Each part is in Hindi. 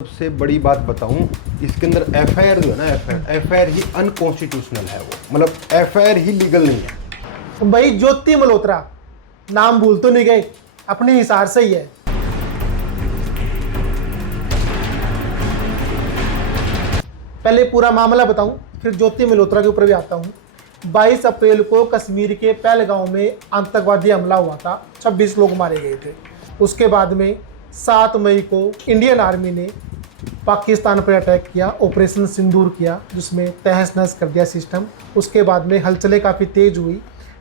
सबसे बड़ी बात बताऊं, इसके अंदर एफआईआर जो है ना, एफआईआर ही अनकॉन्स्टिट्यूशनल है। वो मतलब एफआईआर ही लीगल नहीं है। भाई ज्योति मल्होत्रा नाम भूल तो नहीं गए, अपने हिसाब से ही है। पहले पूरा मामला बताऊं, फिर ज्योति मल्होत्रा के ऊपर भी आता हूं। 22 अप्रैल को कश्मीर के पहलगांव में आतंकवादी हमला हुआ था, 26 लोग मारे गए थे। उसके बाद में 7 मई को इंडियन आर्मी ने पाकिस्तान पर अटैक किया, ऑपरेशन सिंदूर किया, जिसमें तहस नहस कर दिया सिस्टम। उसके बाद में हलचलें काफ़ी तेज हुई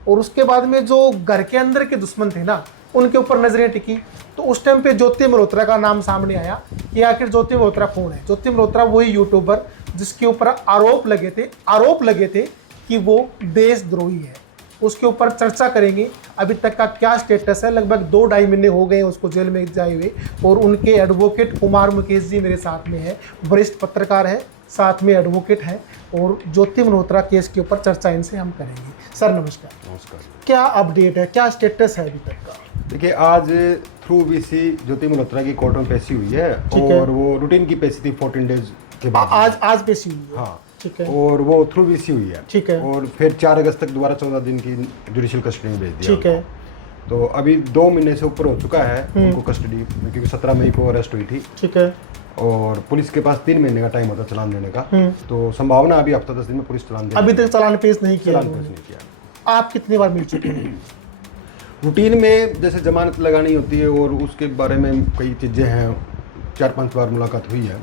और उसके बाद में जो घर के अंदर के दुश्मन थे ना, उनके ऊपर नजरें टिकी। तो उस टाइम पे ज्योति मल्होत्रा का नाम सामने आया कि आखिर ज्योति मल्होत्रा कौन है। ज्योति मल्होत्रा वही यूट्यूबर जिसके ऊपर आरोप लगे थे कि वो देशद्रोही है। उसके ऊपर चर्चा करेंगे, अभी तक का क्या स्टेटस है। लगभग 2-2.5 महीने हो गए उसको जेल में जाए हुए। और उनके एडवोकेट कुमार मुकेश जी मेरे साथ में है, वरिष्ठ पत्रकार है, साथ में एडवोकेट है, और ज्योति मल्होत्रा केस के ऊपर चर्चा इनसे हम करेंगे। सर नमस्कार। नमस्कार। क्या अपडेट है, क्या स्टेटस है अभी तक का? देखिए, आज थ्रू वीसी ज्योति मल्होत्रा की कोर्ट में पेशी हुई है और वो रूटीन की पेशी थी 14 डेज के बाद। आज पेशी हुई है। हाँ, ठीक है। और वो थ्रू वीसी हुई है। ठीक है। और फिर 4 अगस्त तक दोबारा 14 दिन की जुडिशियल कस्टडी में भेज दिया। ठीक है। तो अभी 2 महीने से ऊपर हो चुका है उनको कस्टडी, क्योंकि 17 मई को अरेस्ट हुई थी। ठीक है। और पुलिस के पास 3 महीने का टाइम होता है चालान देने का। तो संभावना अभी हफ्ता 10 दिन में पुलिस चालान अभी तक चालान पेश नहीं किया। चालान पेश नहीं किया। आप कितनी बार मिल चुके हैं? रूटीन में जैसे जमानत लगानी होती है और उसके बारे में कई चीज़ें हैं, 4-5 बार मुलाकात हुई है।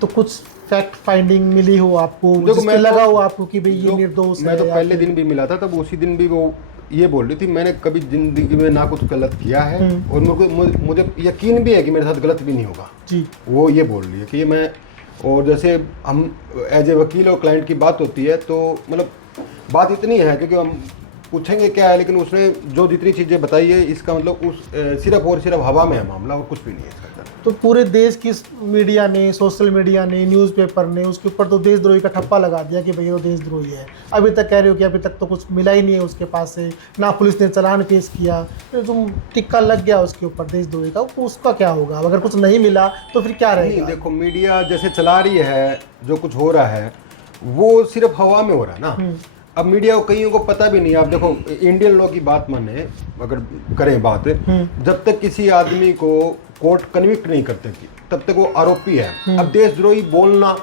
तो कुछ फैक्ट फाइंडिंग मिली हो आपको, देखो, जिसपे लगा हो आपको कि भाई ये निर्दोष है? मैं तो पहले दिन भी मिला था, तब उसी दिन भी वो ये बोल रही थी मैंने कभी जिंदगी में ना कुछ गलत किया है और मुझे यकीन भी है कि मेरे साथ गलत भी नहीं होगा जी। वो ये बोल रही है कि मैं, और जैसे हम एज ए वकील और क्लाइंट की बात होती है तो मतलब बात इतनी है, क्योंकि हम पूछेंगे क्या है, लेकिन उसने जो जितनी चीज़ें बताई है इसका मतलब सिर्फ और सिर्फ हवा में है मामला, और कुछ भी नहीं है इसका अंदर। तो पूरे देश की मीडिया ने, सोशल मीडिया ने, न्यूज़पेपर ने उसके ऊपर तो देशद्रोही का ठप्पा लगा दिया कि भैया वो देशद्रोही है। अभी तक कह रहे हो कि अभी तक तो कुछ मिला ही नहीं है उसके पास से, ना पुलिस ने चालान पेश किया, तो तुम टिक्का लग गया उसके ऊपर देशद्रोही का, उसका क्या होगा? अगर कुछ नहीं मिला तो फिर क्या रहेगा? देखो, मीडिया जैसे चला रही है, जो कुछ हो रहा है वो सिर्फ हवा में हो रहा है ना। अब मीडिया को कईयों को पता भी नहीं है। आप देखो, इंडियन लॉ की बात माने अगर करें बात, जब तक किसी आदमी को कोर्ट कन्विक्ट नहीं करते तब तक वो आरोपी है। अब देशद्रोही बोलना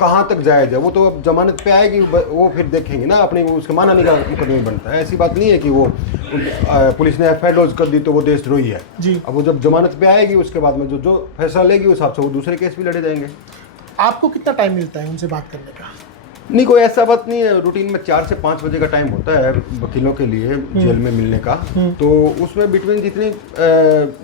कहाँ तक जायज है? वो तो अब जमानत पे आएगी, वो फिर देखेंगे ना, अपने उसके माना नहीं का मुकदमे बनता है। ऐसी बात नहीं है कि वो पुलिस ने एफआईआर लॉन्च कर दी तो वो देशद्रोही है जी। अब वो जब जमानत पे आएगी उसके बाद में जो फैसला लेगी उस हिसाब से वो दूसरे केस भी लड़े जाएंगे। आपको कितना टाइम मिलता है उनसे बात करने का? नहीं, कोई ऐसा बात नहीं है। रूटीन में 4 से 5 बजे का टाइम होता है वकीलों के लिए जेल में मिलने का। तो उसमें बिटवीन जितनी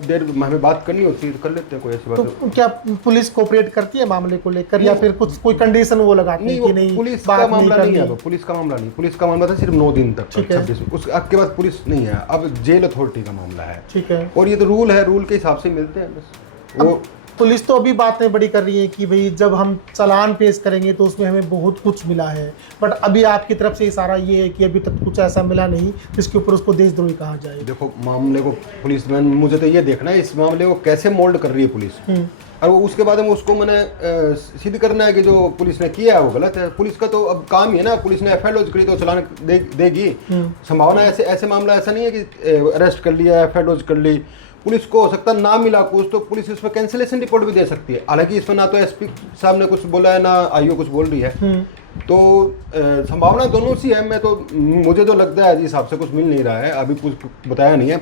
देर हमें बात करनी होती है तो कर लेते हैं, कोई ऐसी बात तो क्या पुलिस कोऑपरेट करती है मामले को लेकर, या फिर कुछ कोई कंडीशन वो लगाती है कि नहीं? पुलिस का मामला नहीं है। पुलिस का मामला नहीं, पुलिस का मामला था सिर्फ 9 दिन तक, 26 उसके बाद पुलिस नहीं है। अब जेल अथॉरिटी का मामला है। ठीक है। और ये तो रूल है, रूल के हिसाब से मिलते हैं बस। वो पुलिस तो अभी बातें बड़ी कर रही है कि भाई जब हम चालान पेश करेंगे तो उसमें हमें बहुत कुछ मिला है, बट अभी आपकी तरफ से इशारा ये है कि अभी तक कुछ ऐसा मिला नहीं जिसके ऊपर उसको देशद्रोही कहा जाए। देखो, मामले को पुलिस में मुझे तो ये देखना है इस मामले को कैसे मोल्ड कर रही है पुलिस, और उसके बाद में उसको मैंने सिद्ध करना है कि जो पुलिस ने किया है वो गलत है। पुलिस का तो अब काम ही है ना, पुलिस ने एफआईआर लॉन्च करी तो चालान देगी। संभावना ऐसे मामला ऐसा नहीं है कि अरेस्ट कर लिया, एफआईआर लॉन्च कर ली, पुलिस को हो सकता ना मिला कुछ तो पुलिस इसमें कैंसिलेशन रिपोर्ट भी दे सकती है। हालांकि इसमें ना तो एसपी साहब ने कुछ बोला है, ना आईओ कुछ बोल रही है। तो संभावना दोनों सी है। मैं तो मुझे तो लगता है जिस हिसाब से कुछ मिल नहीं रहा है, अभी कुछ बताया नहीं है,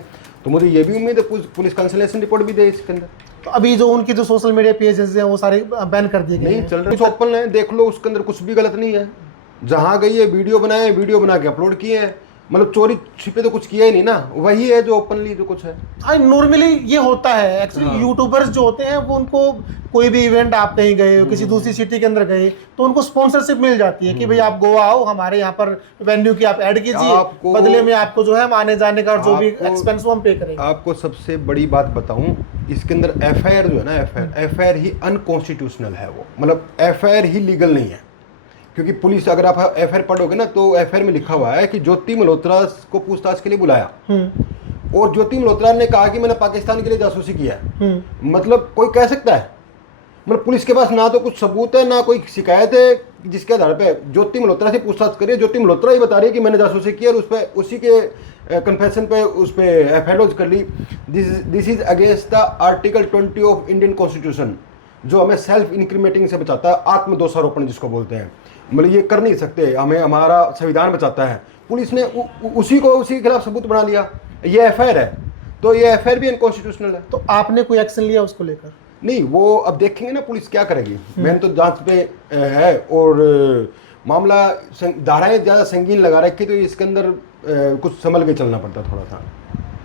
तो मुझे ये भी उम्मीद है पुलिस कैंसिलेशन रिपोर्ट भी दे इसके अंदर। तो अभी जो उनकी जो सोशल मीडिया पेजेस हैं वो सारे बैन कर दिए गए नहीं चल रहे, ओपन है, देख लो, उसके अंदर कुछ भी गलत नहीं है। जहाँ गई है वीडियो बनाए, वीडियो बना के अपलोड किए हैं, मतलब चोरी छिपे तो कुछ किया ही नहीं ना, वही है जो ओपनली जो कुछ है। नॉर्मली ये होता है एक्चुअली। यूट्यूबर्स जो होते हैं वो, उनको कोई भी इवेंट, आप कहीं गए हो किसी दूसरी सिटी के अंदर गए तो उनको स्पॉन्सरशिप मिल जाती है कि भाई आप गोवा आओ, हमारे यहाँ पर वेन्यू की आप ऐड कीजिए, बदले में आपको जो है हम आने जाने का और जो भी एक्सपेंस वो हम पे करेंगे। आपको सबसे बड़ी बात बताऊं, इसके अंदर एफआईआर जो है ना, एफआईआर ही अनकॉन्स्टिट्यूशनल है। वो मतलब एफआईआर ही लीगल नहीं है, क्योंकि पुलिस, अगर आप एफआईआर पढ़ोगे ना तो एफआईआर में लिखा हुआ है कि ज्योति मल्होत्रा को पूछताछ के लिए बुलाया, और ज्योति मल्होत्रा ने कहा कि मैंने पाकिस्तान के लिए जासूसी किया है। मतलब कोई कह सकता है मतलब पुलिस के पास ना तो कुछ सबूत है ना कोई शिकायत है जिसके आधार पे ज्योति मल्होत्रा से पूछताछ करिए। ज्योति मल्होत्रा ही बता रही है कि मैंने जासूसी की और उस पर उसी के कन्फेशन पे उस पर एफआईआर लॉन्च कर ली। This is against the article 20 of Indian constitution, जो हमें सेल्फ इंक्रीमेटिंग से बचाता है, आत्मदोषारोपण जिसको बोलते हैं। मतलब ये कर नहीं सकते, हमें हमारा संविधान बचाता है। पुलिस ने उसी के खिलाफ सबूत बना लिया, ये एफआईआर है, तो ये एफआईआर भी अनकॉन्स्टिट्यूशनल है। तो आपने कोई एक्शन लिया उसको लेकर? नहीं, वो अब देखेंगे ना पुलिस क्या करेगी। मैंने तो जांच पे है और मामला धाराएं ज़्यादा संगीन लगा रखी, तो इसके अंदर कुछ संभल के चलना पड़ता थोड़ा सा।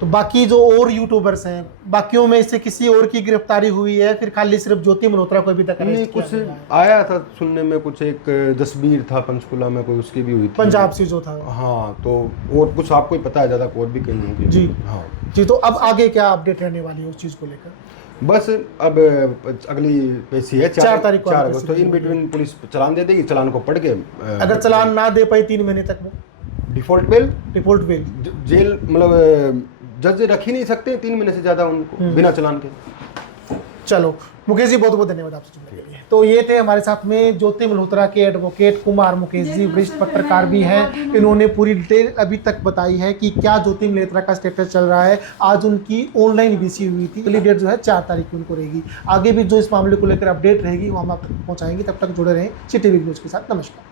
तो बाकी जो और यूट्यूबर्स हैं, बाकियों में से किसी और की गिरफ्तारी हुई है, फिर खाली सिर्फ ज्योति मल्होत्रा को अभी तक नहीं, अरेस्ट कुछ किया गया है? आया था सुनने में, कुछ एक जसबीर था पंचकुला में, कोई उसकी भी हुई थी पंजाब से जो था। हाँ, तो और कुछ आपको ही पता है ज़्यादा, और भी कहीं होंगे जी हाँ जी। तो अब आगे क्या अपडेट रहने वाली है उस चीज़ को लेकर? बस अब अगली पेशी है 4 तारीख को 4 अगस्त, तो इन बिटवीन पुलिस चालान दे देगी। चालान को पढ़ के अगर चालान ना दे पाई 3 महीने तक, वो default bail, report bail, jail, मतलब जज रख ही नहीं सकते 3 महीने से ज़्यादा उनको बिना चालान के। चलो मुकेश जी, बहुत बहुत धन्यवाद आपसे जुड़ने के लिए। तो ये थे हमारे साथ में ज्योति मल्होत्रा के एडवोकेट कुमार मुकेश जी, वरिष्ठ पत्रकार भी हैं। इन्होंने पूरी डिटेल अभी तक बताई है कि क्या ज्योति मल्होत्रा का स्टेटस चल रहा है। आज उनकी ऑनलाइन वीसी हुई थी, अगली डेट जो है 4 तारीख को उनको रहेगी। आगे भी जो इस मामले को लेकर अपडेट रहेगी वो हम आप तक पहुँचाएंगे। तब तक जुड़े रहें सिटी न्यूज़ के साथ। नमस्कार।